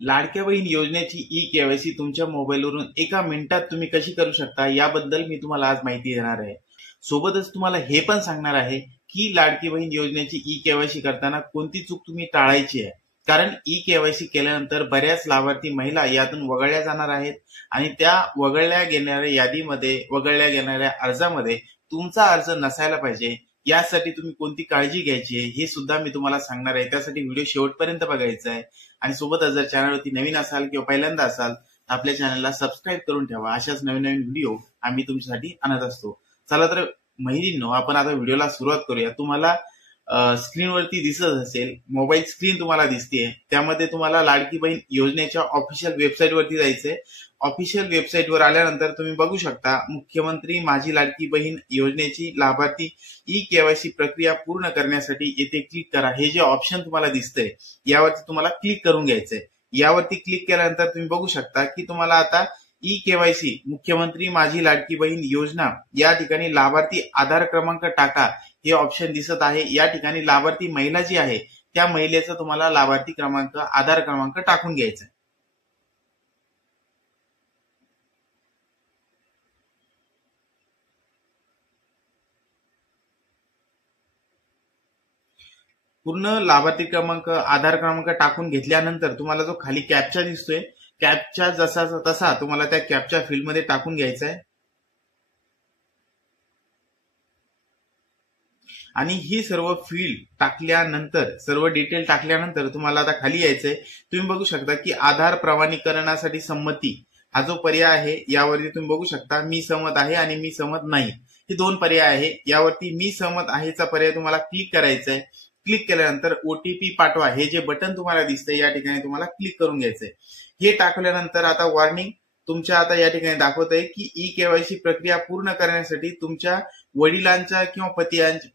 लाडक्या बहीण योजनेची ई-केवायसी तुमच्या मोबाईलवरून एका मिनिटात तुम्ही कशी करू शकता याबद्दल मी तुम्हाला आज माहिती देणार आहे. सोबतच तुम्हाला हे पण सांगणार आहे की लाडकी बहीण योजनेची ई-केवायसी करताना कोणती चूक तुम्ही टाळायची आहे. कारण ई-केवायसी केल्यानंतर बऱ्याच लाभार्थी महिला यातून वगळल्या जाणार आहेत आणि त्या वगळल्या गेणाऱ्या अर्जामध्ये तुमचा अर्ज नसायला पाहिजे. यासाठी तुम्ही कोणती काळजी घ्यायची आहे हे सुद्धा मी तुम्हाला सांगणार आहे. त्यासाठी व्हिडिओ शेवटपर्यंत बघायचा आहे आणि सोबतच जर चॅनलवरती नवीन असाल किंवा पहिल्यांदा असाल तर आपल्या चॅनलला सबस्क्राईब करून ठेवा. अशाच नवीन नवीन व्हिडिओ आम्ही तुमच्यासाठी आणत असतो. चला तर महिलांनो, आपण आता व्हिडिओला सुरुवात करूया. तुम्हाला स्क्रीनवरती दिसत असेल, मोबाईल स्क्रीन तुम्हाला दिसतेय, त्यामध्ये तुम्हाला लाडकी बहीण योजनेच्या ऑफिशियल वेबसाईटवरती जायचंय. ऑफिशियल वेबसाईटवर आल्यानंतर तुम्ही बघू शकता मुख्यमंत्री माझी लाडकी बहीण योजनेची लाभार्थी ई-केवायसी प्रक्रिया पूर्ण करण्यासाठी येथे क्लिक करा. हे जे ऑप्शन तुम्हाला दिसतंय यावरती तुम्हाला क्लिक करून घ्यायचंय. यावरती क्लिक केल्यानंतर तुम्ही बघू शकता की तुम्हाला आता ई-केवायसी मुख्यमंत्री माझी लाडकी बहीण योजना या ठिकाणी लाभार्थी आधार क्रमांक टाका हे ऑप्शन दिसत आहे. या ठिकाणी लाभार्थी महिला जी आहे त्या महिलेचा तुम्हाला लाभार्थी क्रमांक आधार क्रमांक टाकून घ्यायचा. पूर्ण लाभार्थी क्रमांक आधार क्रमांक टाकून घेतल्यानंतर तुम्हाला जो खाली कॅप्चा दिसतोय, कॅप्चा जसा तसा तुम्हाला त्या कॅप्चा फील्डमध्ये टाकून घ्यायचा आहे. आणि ही सर्व फील्ड टाकल्यानंतर, सर्व डिटेल टाकल्यानंतर तुम्हाला आता खाली यायचंय. तुम्ही बघू शकता की आधार प्रमाणीकरणासाठी संमती हा जो पर्याय आहे यावरती तुम्ही बघू शकता मी सहमत आहे आणि मी सहमत नाही हे दोन पर्याय आहे. यावरती मी सहमत आहेचा पर्याय तुम्हाला क्लिक करायचा आहे. क्लिक केल्यानंतर ओटीपी पाठवा हे जे बटन तुम्हाला दिसतंय या ठिकाणी तुम्हाला क्लिक करून घ्यायचंय. हे टाकल्यानंतर आता वॉर्निंग तुमच्या आता या ठिकाणी दाखवत आहे की ई-केवायसी प्रक्रिया पूर्ण करण्यासाठी तुमच्या वडिलांच्या किंवा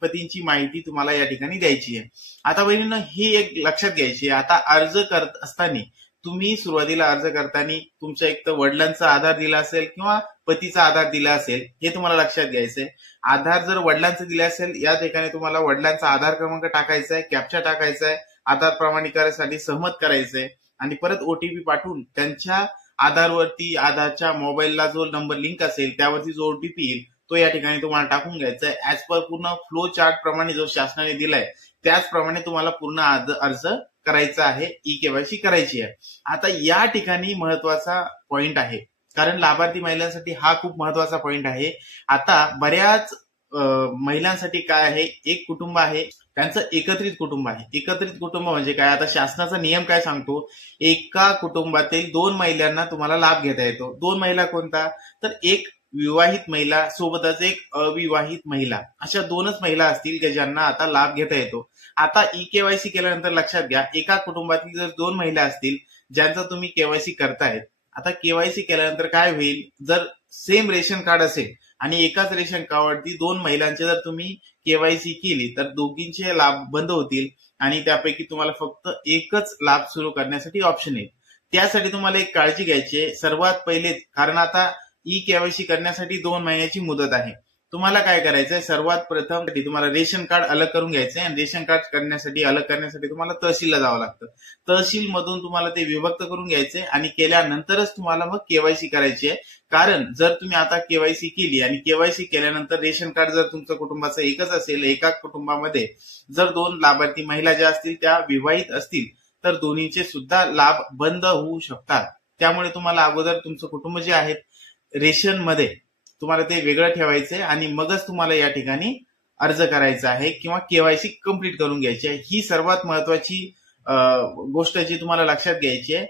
पतींची माहिती तुम्हाला या ठिकाणी द्यायची आहे. आता बहिणींनो, ही एक लक्षात घ्यायची आहे. आता अर्ज करत असताना तुम्ही सुरुवातीला अर्ज करताना तुमच्या एक तर वडिलांचा आधार दिला असेल किंवा पतीचा आधार दिला असेल हे तुम्हाला लक्षात घ्यायचंय. आधार जर वडिलांचा दिला असेल या ठिकाणी तुम्हाला वडिलांचा आधार क्रमांक टाकायचा आहे, कॅप्चा टाकायचा आहे, आधार प्रमाणीकरणासाठी सहमत करायचंय आणि परत ओटीपी पाठवून त्यांच्या आधारवरती आधारच्या मोबाईलला जो नंबर लिंक असेल त्यावरती जो ओटीपी येईल तो या ठिकाणी तुम्हाला टाकून घ्यायचा आहे. ऍज पर पूर्ण फ्लो चार्ट प्रमाणे जो शासनाने दिलाय त्याचप्रमाणे तुम्हाला पूर्ण अर्ज करायचा आहे, ई-केवायसी करायची आहे. आता या ठिकाणी महत्वाचा पॉइंट आहे, कारण लाभार्थी महिलांसाठी हा खूप महत्वाचा पॉइंट आहे. आता बऱ्याच महिलांसाठी काय आहे, एक कुटुंब आहे त्यांचं एकत्रित कुटुंब आहे. एकत्रित कुटुंब म्हणजे काय, आता शासनाचा नियम काय सांगतो, एका कुटुंबातील 2 महिलांना तुम्हाला लाभ घेता येतो. 2 महिला कोणता, तर एक विवाहित महिला सोबतच एक अविवाहित महिला, अशा 2च महिला असतील की ज्यांना आता लाभ घेता येतो. आता ई-केवायसी केल्यानंतर लक्षात घ्या, एका कुटुंबातील जर 2 महिला असतील ज्यांचा तुम्ही केवायसी करतायत, आता केवायसी केल्यानंतर काय होईल, जर सेम रेशन कार्ड असेल आणि एकाच रेशन कार्डवरती 2 महिलांचे जर तुम्ही केवायसी केली तर दोघींचे लाभ बंद होतील आणि त्यापैकी तुम्हाला फक्त एकच लाभ सुरू करण्यासाठी ऑप्शन येईल. त्यासाठी तुम्हाला एक काळजी घ्यायची आहे. सर्वात पहिले, कारण आता ई-केवायसी करण्यासाठी 2 महिन्याची मुदत आहे. तुम्हाला काय करायचंय, सर्वात प्रथम तुम्हाला रेशन कार्ड अलग करून घ्यायचंय आणि रेशन कार्ड अलग करण्यासाठी तुम्हाला तहसीलला जावं लागतं. तहसील मधून तुम्हाला ते विभक्त करून घ्यायचंय आणि केल्यानंतरच तुम्हाला मग केवायसी करायची आहे. कारण जर तुम्ही आता केवायसी केली आणि केवायसी केल्यानंतर रेशन कार्ड जर तुमचं कुटुंबाचं एकच असेल, एका कुटुंबामध्ये जर 2 लाभार्थी महिला ज्या असतील त्या विवाहित असतील तर दोन्हीचे सुद्धा लाभ बंद होऊ शकतात. त्यामुळे तुम्हाला अगोदर तुमचं कुटुंब जे आहे रेशन मध्ये तुम्हाला ते वेगळं ठेवायचंय आणि मगच तुम्हाला या ठिकाणी अर्ज करायचा आहे किंवा केवायसी कंप्लीट करून घ्यायची आहे. ही सर्वात महत्वाची गोष्ट जी तुम्हाला लक्षात घ्यायची आहे.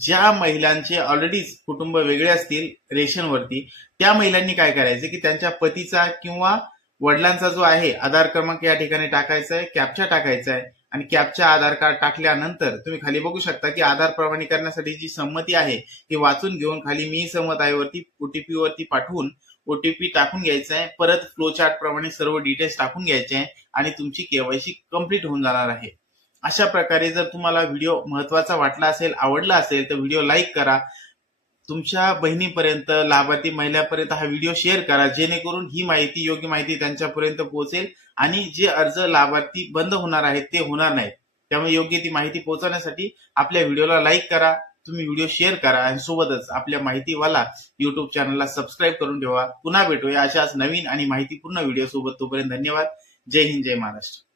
ज्या महिलांचे ऑलरेडी कुटुंब वेगळे असतील रेशनवरती, त्या महिलांनी काय करायचं की त्यांच्या पतीचा किंवा वडिलांचा जो आहे आधार क्रमांक या ठिकाणी टाकायचा आहे, कॅप्चा टाकायचा आहे आणि कॅप्चा आधार कार्ड टाकल्यानंतर तुम्ही खाली बघू शकता की आधार प्रमाणीकरणासाठी जी संमती आहे ती वाचून घेऊन खाली मी सहमत आहे वरती ओटीपी वरती पाठवून ओटीपी टाकून घ्यायचा आहे. परत फ्लो चार्ट प्रमाणे सर्व डिटेल्स टाकून घ्यायचे आहे आणि तुमची केवायसी कंप्लीट होऊन जाणार आहे. अशा प्रकारे जर तुम्हाला व्हिडिओ महत्वाचा वाटला असेल, आवडला असेल तर व्हिडिओ लाईक करा, तुमच्या बहिणीपर्यंत, लाभार्थी महिलांपर्यंत हा व्हिडिओ शेअर करा, जेणेकरून ही माहिती, योग्य माहिती त्यांच्यापर्यंत पोहोचेल आणि जे अर्ज लाभार्थी बंद होणार आहेत ते होणार नाहीत. त्यामुळे योग्य ती माहिती पोहोचवण्यासाठी आपल्या व्हिडिओला लाईक करा, तुम्ही व्हिडिओ शेअर करा आणि सोबतच आपल्या माहितीवाला युट्यूब चॅनलला सबस्क्राईब करून ठेवा. पुन्हा भेटूया अशाच नवीन आणि माहितीपूर्ण व्हिडिओ सोबत. तोपर्यंत धन्यवाद. जय हिंद, जय महाराष्ट्र.